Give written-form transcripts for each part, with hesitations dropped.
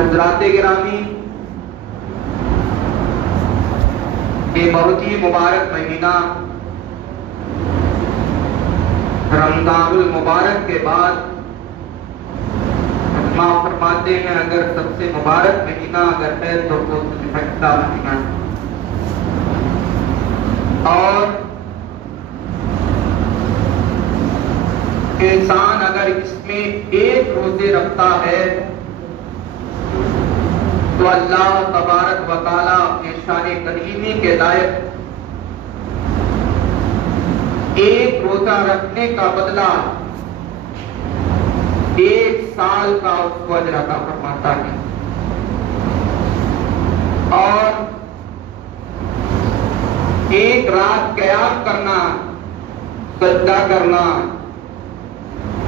हज़रात गिरामी, ये बहुत ही मुबारक महीना रमज़ानुल मुबारक के बाद माँ फरमाते हैं अगर सबसे मुबारक महीना अगर है तो वो ज़ुल्हिज्जा महीना है। और इंसान अगर इसमें एक रोजे रखता है तो अल्लाह तबारक व तआला अपने शान करीमी के लायक एक रोजा रखने का बदला 1 साल का उसको अजर अता फरमाता है। और एक रात क़याम करना, सजदा करना,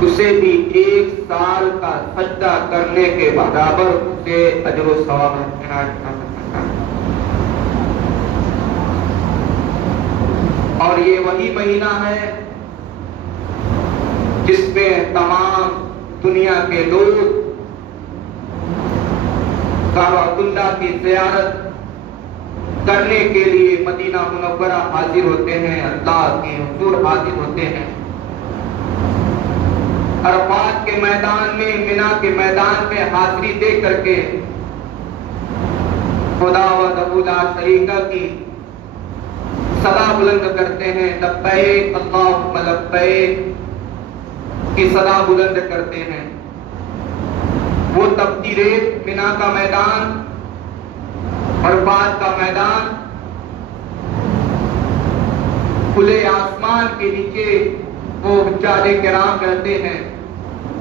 उसे भी 1 साल का सजदा करने के बराबर उसे अजर व सवाब मिलता है। और ये वही महीना है जिसमें तमाम दुनिया के लोग काबतुल्लाह की ज़ियारत करने के लिए मदीना मुनव्वरा हाजिर होते हैं, अल्लाह के हुजूर हाजिर होते हैं। अरफात के मैदान में, मिना के मैदान में हाजिरी दे करके खुदा व रब्बुल शरीका की सदा बुलंद करते हैं, लब्बैक अल्लाहुम्मा लब्बैक की सदा बुलंद करते हैं। वो तपती रेत, मिना का मैदान, अरफात का मैदान, खुले आसमान के नीचे वो हुज्जाजे किराम रहते हैं,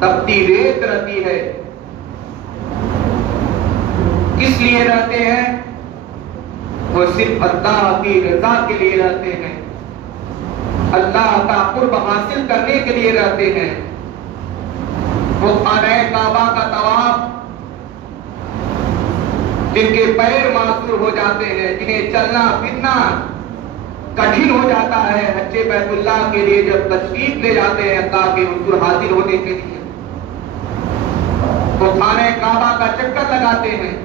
तपती रेत रहती है। किस लिए रहते हैं? वो सिर्फ अल्लाह की रजा के लिए रहते हैं, अल्लाह का कुर्ब हासिल करने के लिए रहते हैं। वो खाने काबा का तवाफ, जिनके पैर मासूर हो जाते हैं, जिन्हें चलना फिरना कठिन हो जाता है, हज्जे बैतुल्लाह के लिए जब तशरीफ ले जाते हैं अल्लाह के हुजूर हाजिर होने के लिए, तो खाने काबा का चक्कर लगाते हैं।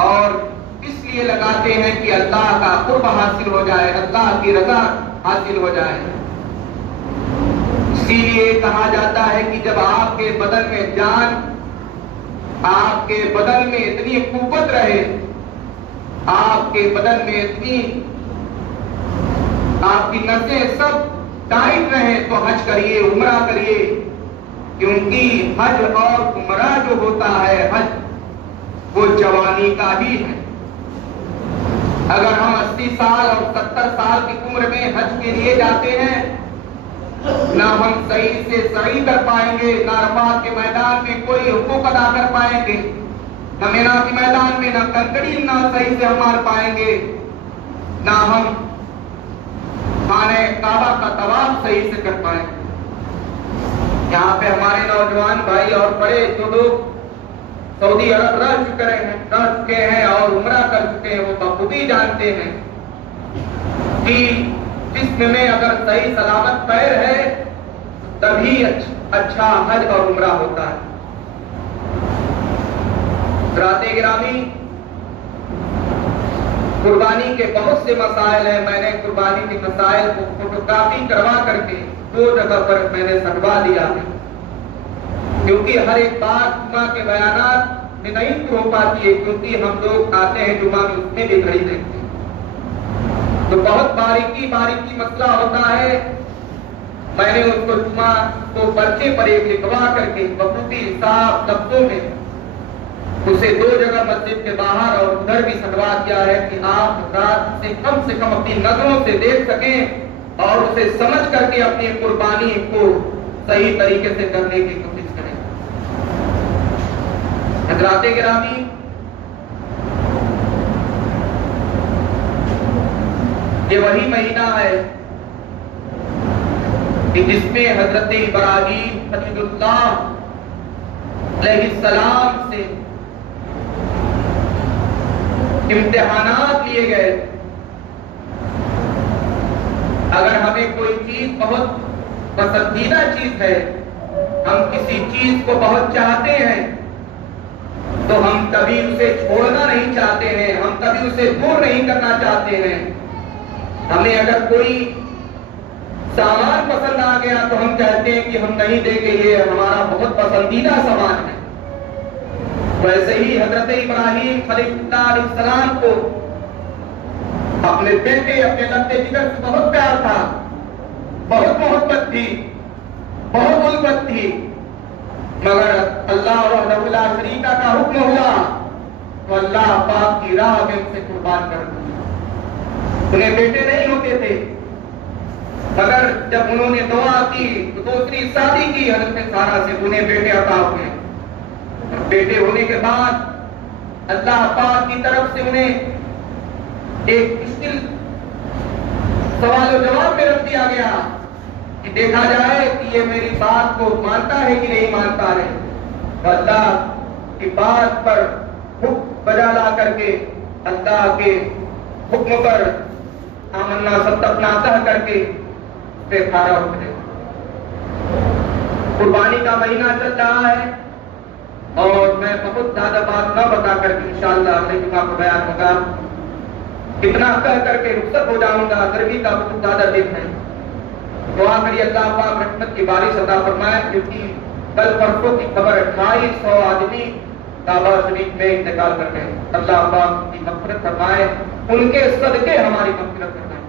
और इसलिए लगाते हैं कि अल्लाह का कुर्ब हासिल हो जाए, अल्लाह की रजा हासिल हो जाए। इसीलिए कहा जाता है कि जब आपके बदन में जान, आपके बदन में इतनी कुव्वत रहे, आपके बदन में इतनी, आपकी नसें सब टाइट रहे, तो हज करिए, उम्रा करिए। क्योंकि हज और उम्रा जो होता है, हज वो जवानी का ही है। अगर हम 80 साल और 70 साल की उम्र में हज के लिए जाते हैं, ना हम सही से सही कर पाएंगे, ना अरफात के मैदान में कोई हुकूक अदा कर पाएंगे, ना मिना के मैदान में ना कंकड़ी ना सही से हम मार पाएंगे, ना हम खाने काबा का तवाफ सही से कर पाएंगे। यहाँ पे हमारे नौजवान भाई और बड़े जो लोग सऊदी अरब रह चुके हैं और उम्रा कर चुके हैं, वो बखूबी जानते हैं कि जिस्म में अगर सही सलामत पैर है तभी अच्छा हज और उम्रा होता है। राते गिरामी, कुर्बानी के बहुत से मसाइल हैं। मैंने कुर्बानी के मसाइल को फोटोकॉपी करवा करके 2 जगह पर मैंने सटवा दिया है, क्योंकि हर एक बात जुमा के बयानात में नहीं हो पाती है, क्योंकि हम लोग आते हैं जुमा में, उसमें भी घड़ी देखते हैं, तो बहुत बारीकी बारीकी मसला होता है। मैंने उसको जुमा को पर्चे पर एक लिखवा करके बखूबी साफ लफ्जों में उसे 2 जगह मस्जिद के बाहर और उधर भी सटवा दिया है कि आप रात से कम अपनी नजरों से देख सकें और उसे समझ करके अपनी कुर्बानी को सही तरीके से करने की कोशिश करें। हज़रात गिरामी, ये वही महीना है कि जिसमें हजरत इब्राहीम खलीलुल्लाह अलैहिस्सलाम से इम्तिहानात लिए गए। अगर हमें कोई चीज बहुत पसंदीदा चीज है, हम किसी चीज को बहुत चाहते हैं, तो हम कभी उसे छोड़ना नहीं चाहते हैं, हम कभी उसे दूर नहीं करना चाहते हैं। हमें अगर कोई सामान पसंद आ गया तो हम कहते हैं कि हम नहीं देंगे, ये हमारा बहुत पसंदीदा सामान है। वैसे ही हजरत इब्राहिम खलीलुल्लाह को अपने बेटे, अपने लत्ते जिगर से बहुत प्यार था, बहुत मोहब्बत थी, बहुत उल्फत थी, मगर अल्लाह वहदहु ला शरीका का हुक्म हुआ तो अल्लाह पाक की राह में उसे कुर्बान कर दिया। उन्हें बेटे नहीं होते थे, मगर जब उन्होंने दुआ की तो दूसरी शादी की हजरत सारा से, उन्हें बेटे अता हुए। बेटे होने के बाद अल्लाह पाक की तरफ से उन्हें एक मुश्किल सवाल और जवाब में रख दिया गया कि देखा जाए कि ये मेरी बात को मानता है कि नहीं मानता है। अल्लाह की बात पर हुक्म बजा ला करके, अल्लाह के हुक्म पर आमन्ना सत्तपना कह करके खारा उतरे। कुर्बानी का महीना चल रहा है और मैं बहुत ज्यादा बात न बता करके इंशाअल्लाह अगले जुमा को बयान होगा, इतना कह करके रुखसत हो जाऊंगा। गर्मी का बहुत ज्यादा दिन है, दुआ करिए अल्लाह पाक रहमत की बारिश अता फरमाए, क्योंकि कल परसों की खबर 2800 आदमी काबा शरीफ में इंतकाल कर गए। अल्लाह पाक की मग़फ़िरत फरमाए, उनके सदके हमारी मग़फ़िरत फरमाए।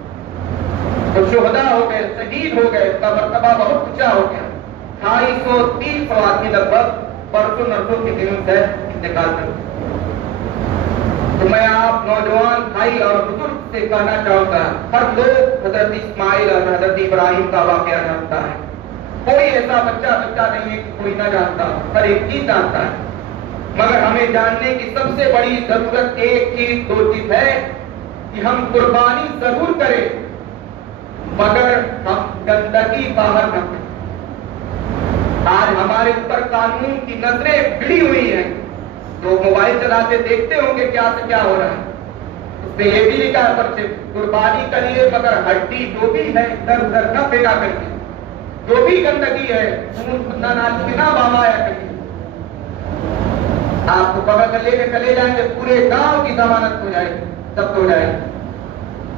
तो शुहदा हो गए, शहीद हो गए, उसका मर्तबा बहुत ऊंचा हो गया। 250-300 आदमी लगभग परसों नरसों के दिनों से इंतकाल कर गए। तो मैं आप नौजवान भाई और बुजुर्ग से कहना चाहूंगा, हर लोग हजरत इस्माइल और हजरत इब्राहिम का वाकया जानता है। कोई ऐसा बच्चा नहीं है कि कोई ना जानता, हर एक चीज जानता है। मगर हमें जानने की सबसे बड़ी जरूरत एक चीज, दो चीज है कि हम कुर्बानी जरूर करें, मगर हम गंदगी बाहर न करें। आज हमारे ऊपर कानून की नजरें भिड़ी हुई हैं। लोग मोबाइल चलाते देखते होंगे क्या से क्या हो रहा है, उसमें ये भी लिखा है पर कुर्बानी करिए मगर हड्डी जो भी है इधर उधर न फेंका करके, जो भी गंदगी है नाली में ना बहाया करिए। आपको पकड़ कर लेके चले जाएंगे, पूरे गांव की जमानत हो जाएगी, सब हो जाएगी।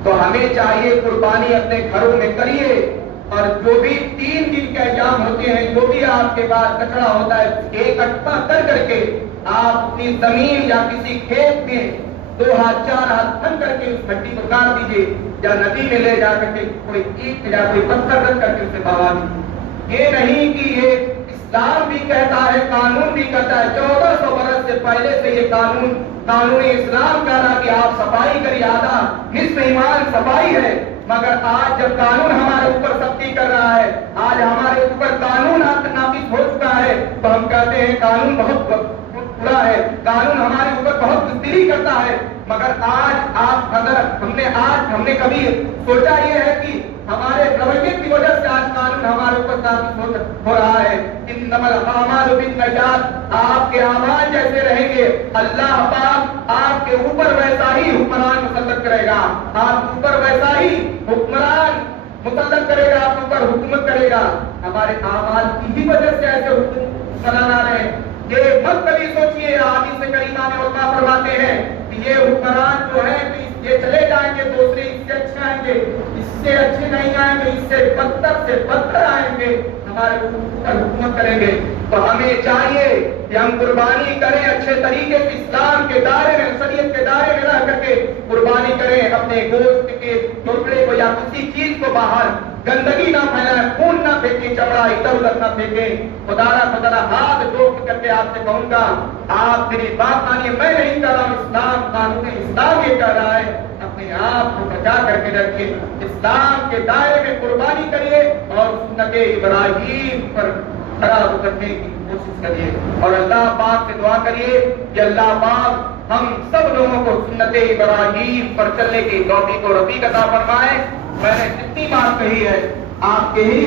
तो हमें चाहिए कुर्बानी अपने घरों में करिए, और जो भी 3 दिन के अय्याम होते हैं, जो भी आपके पास कचरा होता है, इकट्ठा कर करके आप अपनी जमीन या किसी खेत में 2 हाथ 4 हाथ खन करके उस मिट्टी को काट दीजिए, या नदी में ले जा करके कोई ईंट या कोई पत्थर रख करके उसे बहा दीजिए। ये नहीं कि ये इस्लाम भी कहता है, कानून भी कहता है। 1400 बरस से पहले से ये कानून इस्लाम कह रहा कि आप सफाई करिए, आधा निस्फ ईमान सफाई है। मगर आज जब कानून हमारे ऊपर सख्ती कर रहा है, आज हमारे ऊपर कानून नाफिज हो चुका है, तो हम कहते हैं कानून बहुत बुरा है, कानून हमारे ऊपर बहुत बुज़दिली करता है। मगर आज हमने कभी सोचा ये है कि हमारे रवैये की वजह से आज कानून हमारे ऊपर नाफिज हो रहा है। इन्नमल अमालु बिन्निय्यात, आपके अमाल जैसे रहेंगे, अल्लाह पाक आपके ऊपर वैसा ही हुक्मरान मुसल्लत करेगा, आपके ऊपर वैसा ही हुक्मरान मुसल्लत करेगा, आपके ऊपर हुकूमत करेगा। हमारे अमाल की ही वजह से ऐसे हुक्म चलाना रहे। ये मत कभी सोचिए, हदीस करीमा में उलमा फरमाते हैं कि ये हुक्मरान जो है ये चले जाएंगे, दूसरे इससे अच्छे आएंगे, इससे अच्छे नहीं आएंगे, इससे बदतर से बदतर आएंगे, हमारे ऊपर हुकूमत करेंगे। तो हमें चाहिए कि हम कुर्बानी करें अच्छे तरीके से, इस्लाम के दायरे में, शरीयत के दायरे में रह करके कुर्बानी करें। अपने गोश्त के टुकड़े को या किसी चीज को बाहर गंदगी ना फैलाएं, खून ना फेंके, चमड़ा इधर उधर ना फेंके। खुदा हाथ जोड़ करके आपसे कहूंगा, आप मेरी बात मानिए, मैं नहीं कह रहा हूं, इस्लाम कानून इस्लाम ये कह रहा है, अपने आप को बचा करके रखिए, इस्लाम के दायरे में कुर्बानी करिए और सुन्नत इब्राहीम पर खरा उतरने की कोशिश करिए। और अल्लाह पाक से दुआ करिए कि अल्लाह पाक हम सब लोगों को सुन्नत इब्राहीम पर चलने की तौफीक और रफ़ीक अता फरमाए। मैंने जितनी बात कही है आपके ही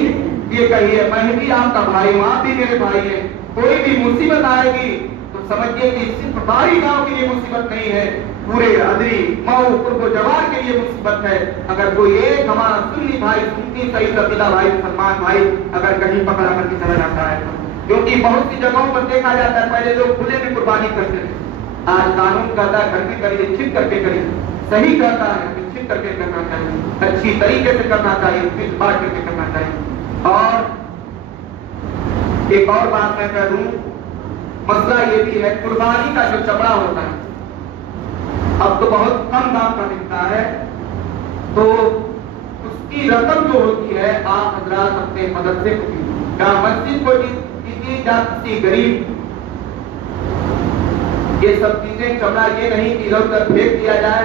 ये कही है, मैं भी आपका भाई हूं, आप भी मेरे भाई हैं। कोई भी मुसीबत आएगी तो समझिए कि सिर्फ बाहरी गांव के लिए मुसीबत नहीं है, पूरे अदरी मऊ पूर्व जवार के लिए मुसीबत है। अगर कोई एक हमारा सुन्नी भाई, सुन्नी सही सतीला भाई, मुसलमान भाई अगर कहीं पकड़ा करके चला जाता है क्योंकि बहुत सी जगहों पर देखा जाता है पहले लोग खुले में कुर्बानी करते थे, आज कानून कहता है घर में करिए, छिप करके करिए, सही कहता है कि छिप करके करना चाहिए, अच्छी तरीके से करना चाहिए, फिर बांट करके करना चाहिए। और एक और बात मैं कह दूं, मसला ये भी है कुर्बानी का जो चमड़ा होता है अब तो बहुत कम दाम का मिलता है, तो उसकी रकम जो होती है आप हजरात अपने मदरसे को दीजिए या मस्जिद को दीजिए या किसी गरीब, ये सब चीजें चमड़ा ये नहीं कि इधर उधर फेंक दिया जाए।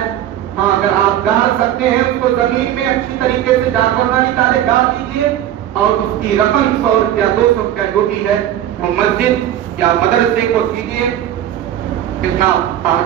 हाँ, अगर आप गाड़ सकते हैं उसको जमीन में अच्छी तरीके से जानवर ना निकाले, गाड़ दीजिए और उसकी रकम 100 रुपया 200 रुपया जो भी है वो मस्जिद या मदरसे को दीजिए। कितना आप